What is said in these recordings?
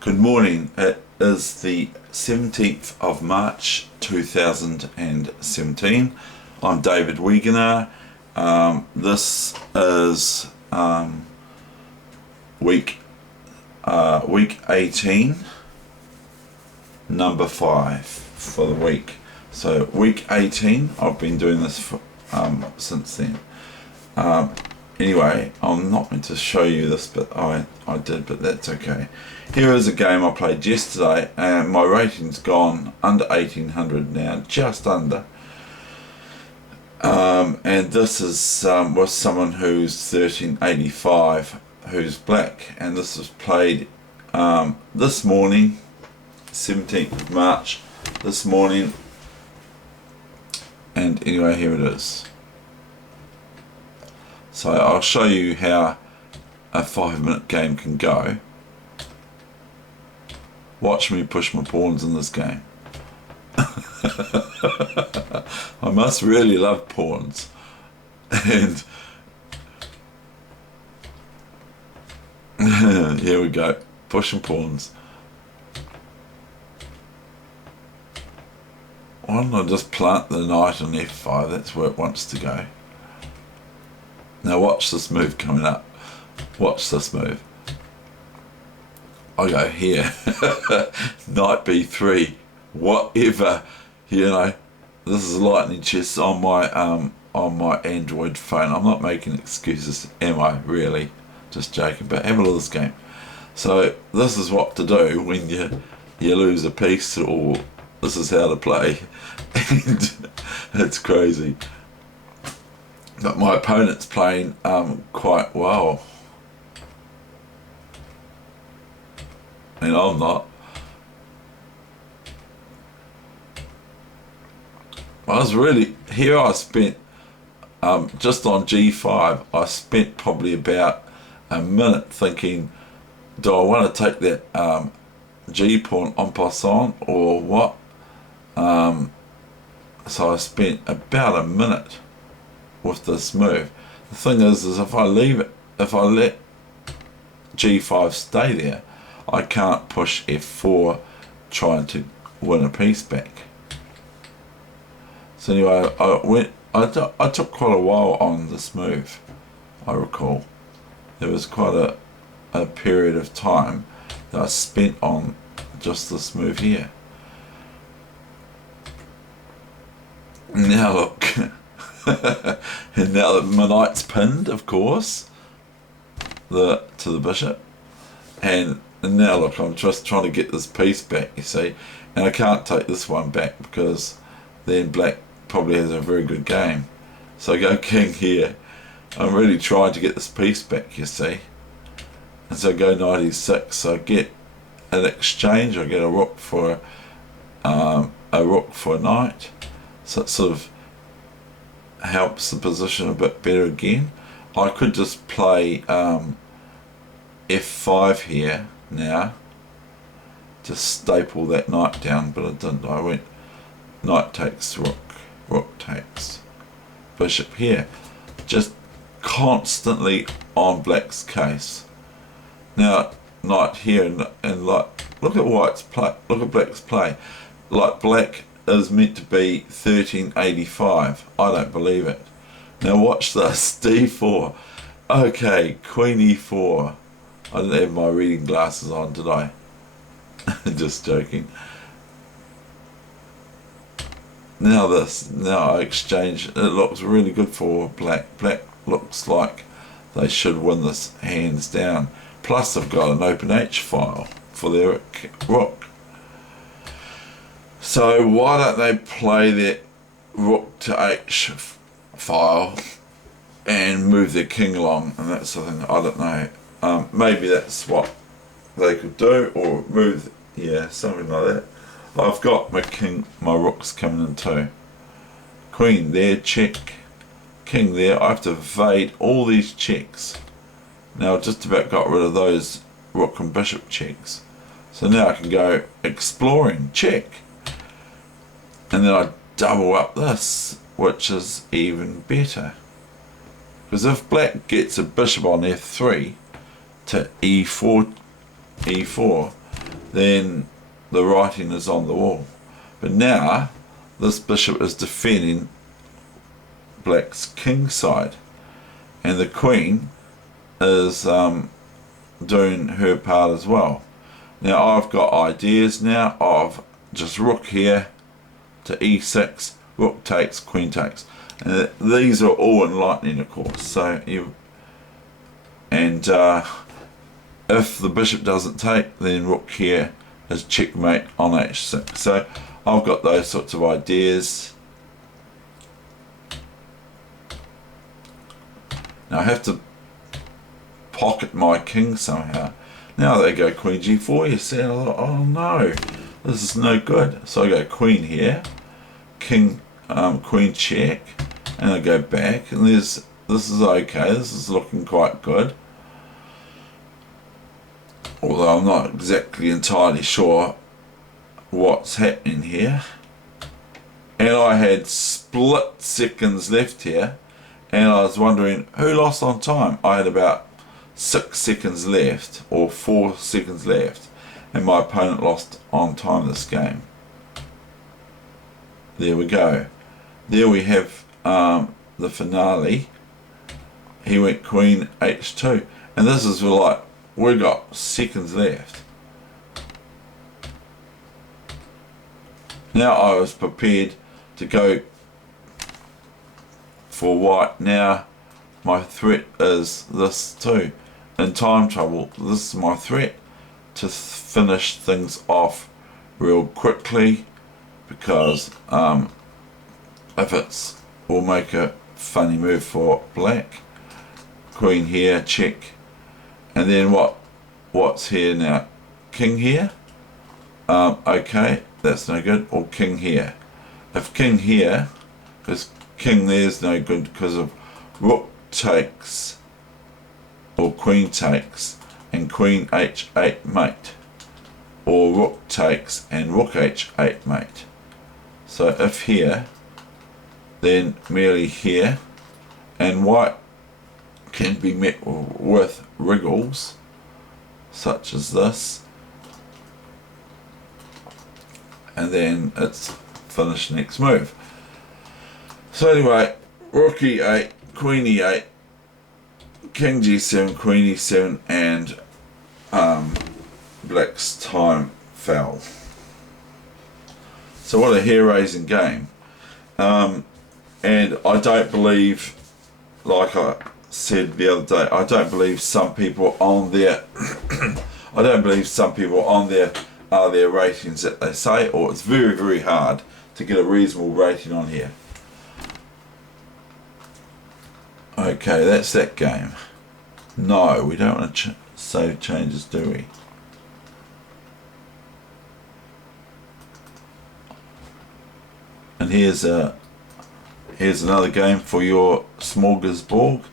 Good morning. It is the 17th of March 2017. I'm David Weegenaar. This is week 18, number 5 for the week. So week 18, I've been doing this for, since then. Anyway, I'm not meant to show you this, but I did, but that's okay. Here is a game I played yesterday, and my rating's gone under 1800 now, just under. And this is with someone who's 1385, who's black, and this was played this morning, 17th of March, this morning. And anyway, here it is. So I'll show you how a 5-minute game can go. Watch me push my pawns in this game. I must really love pawns. And here we go, pushing pawns. Why don't I just plant the knight on f5? That's where it wants to go. Now watch this move coming up. Watch this move. I go here. Knight b3. Whatever. You know, this is lightning chess on my Android phone. I'm not making excuses, am I? Really? Just joking. But have a look at this game. So this is what to do when you lose a piece, or this is how to play. And it's crazy. But my opponent's playing quite well, and I'm not. I was really, here I spent, just on g5, I spent probably about a minute thinking, do I want to take that g pawn en passant or what? So I spent about a minute with this move. The thing is if I leave it, if I let g5 stay there, I can't push f4 trying to win a piece back. So anyway, I took quite a while on this move, I recall. There was quite a period of time that I spent on just this move here. Now look, and now that my knight's pinned, of course, to the bishop, and now look, I'm just trying to get this piece back, you see, and I can't take this one back because then black probably has a very good game. So I go king here. I'm really trying to get this piece back, you see, and so I go knight e6. So I get an exchange. I get a rook for a knight. So it sort of helps the position a bit better again. I could just play f5 here now to staple that knight down, but I didn't. I went knight takes rook, rook takes bishop here, just constantly on black's case. Now knight here, and like, look at white's play, look at black's play. Like black is meant to be 1385. I don't believe it. Now watch this, d4. Okay, queen e4. I didn't have my reading glasses on, did I? Just joking. Now this, now I exchange. It looks really good for black. Black looks like they should win this hands down. Plus they've got an open H file for their rook. So why don't they play that rook to H file and move their king along, and that's the thing. I don't know. Maybe that's what they could do, or move, yeah, something like that. I've got my king, my rooks coming in too. Queen there, check. King there. I have to evade all these checks. Now I just about got rid of those rook and bishop checks. So now I can go exploring, check. And then I double up this, which is even better. Because if black gets a bishop on f3 to e4, then the writing is on the wall. But now this bishop is defending black's king side, and the queen is doing her part as well. Now I've got ideas now of just rook here to e6, rook takes, queen takes, and these are all in lightning, of course. So if the bishop doesn't take, then rook here is checkmate on h6. So I've got those sorts of ideas. Now I have to pocket my king somehow. Now they go queen g4, you see, I thought, oh no, this is no good. So I go queen here, king, queen check, and I go back, and this is okay, this is looking quite good. Although I'm not exactly entirely sure what's happening here. And I had split seconds left here, and I was wondering who lost on time. I had about 6 seconds left, or 4 seconds left, and my opponent lost on time this game. There we go. There we have the finale. He went queen h2, and this is like, we got seconds left. Now I was prepared to go for white. Now my threat is this too. In time trouble, this is my threat, to finish things off real quickly, because if it's, will make a funny move for black. Queen here, check, and then what's here now? King here, okay, that's no good. Or king here. If king here, because king there's no good because of rook takes or queen takes and queen h8 mate, or rook takes and rook h8 mate. So if here, then merely here, and white can be met with wriggles such as this, and then it's finished next move. So anyway, rook e8, queen e8, king g7, queen e7, and black's time fell. So what a hair-raising game. And I don't believe, like I said the other day, I don't believe some people on there I don't believe some people on there are their ratings that they say, or it's very, very hard to get a reasonable rating on here. Okay, that's that game. No, we don't want to save changes, do we? And here's another game for your smorgasbord.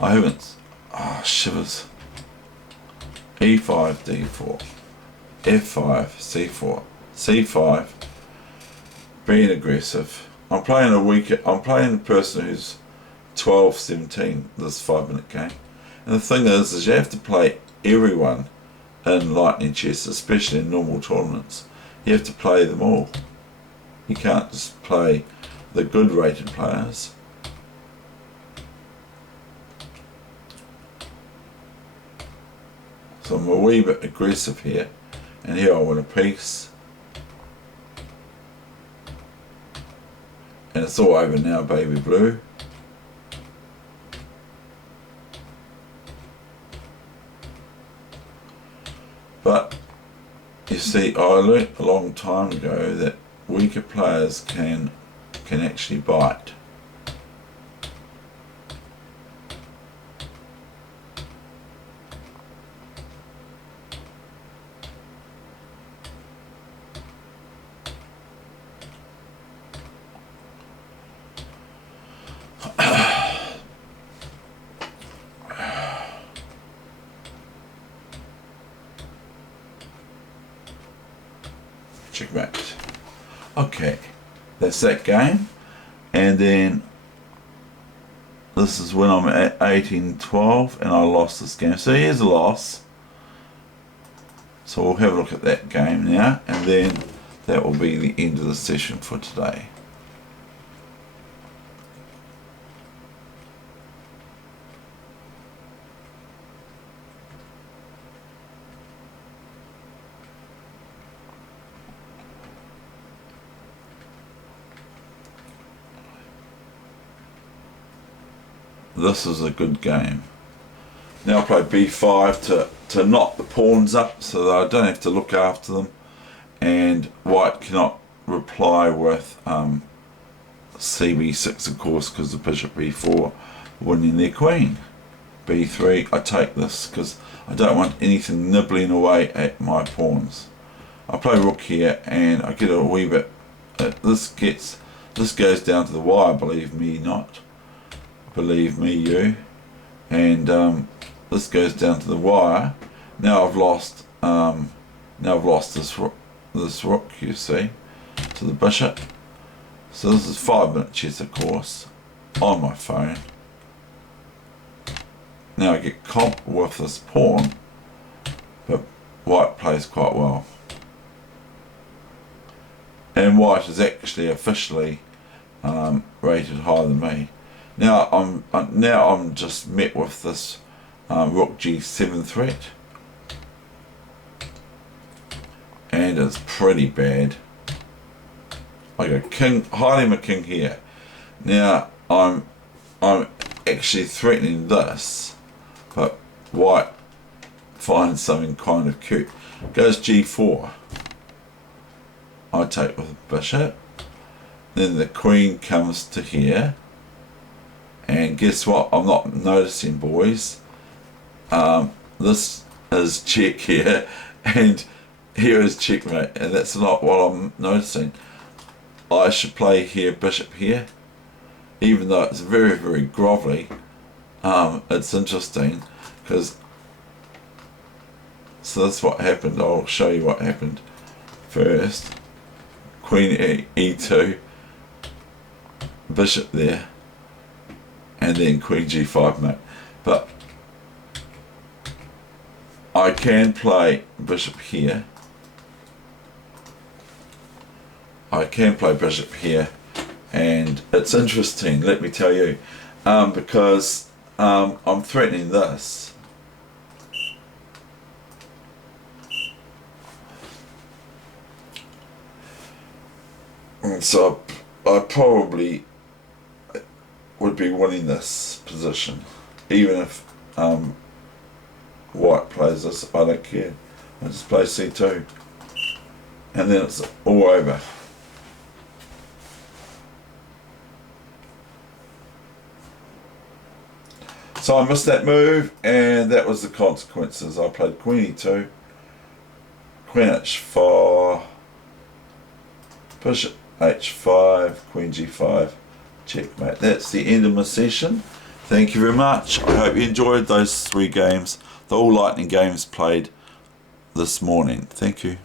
I haven't. Ah, shivers. E5, D4, F5, C4, C5. Being aggressive. I'm playing a person who's 12, 17. This 5-minute game. And the thing is you have to play everyone in lightning chess, especially in normal tournaments. You have to play them all. You can't just play the good rated players. So I'm a wee bit aggressive here, and here I want a piece. And it's all over now, baby blue. But you see, I learnt a long time ago that weaker players can actually bite. Checkmate. Okay, that's that game. And then this is when I'm at 18-12 and I lost this game. So here's a loss. So we'll have a look at that game now, and then that will be the end of the session for today. This is a good game. Now I play b5 to knock the pawns up so that I don't have to look after them, and white cannot reply with cb6 of course, because the bishop b4 winning their queen. b3, I take this because I don't want anything nibbling away at my pawns. I play rook here and I get a wee bit, this goes down to the wire, believe me not. Believe me you. And this goes down to the wire. Now I've lost this rook, you see, to the bishop. So this is 5-minute chess, of course, on my phone. Now I get comp with this pawn, but white plays quite well. And white is actually officially rated higher than me. Now I'm just met with this rook g7 threat, and it's pretty bad. I go king, hiding my king here. Now I'm actually threatening this, but white finds something kind of cute. Goes g4. I take with the bishop. Then the queen comes to here. And guess what? I'm not noticing, boys. This is check here, and here is checkmate, and that's not what I'm noticing. I should play here, bishop here, even though it's very, very grovelly. It's interesting because, so that's what happened. I'll show you what happened first. Queen e2, bishop there, and then queen g5, mate. But I can play bishop here. I can play bishop here, and it's interesting, let me tell you, because I'm threatening this. And so I probably would be winning this position, even if white plays this. I don't care. I just play c2, and then it's all over. So I missed that move, and that was the consequences. I played queen e2, queen h4, bishop h5, queen g5, checkmate. That's the end of my session. Thank you very much. I hope you enjoyed those 3 games. They're all lightning games played this morning. Thank you.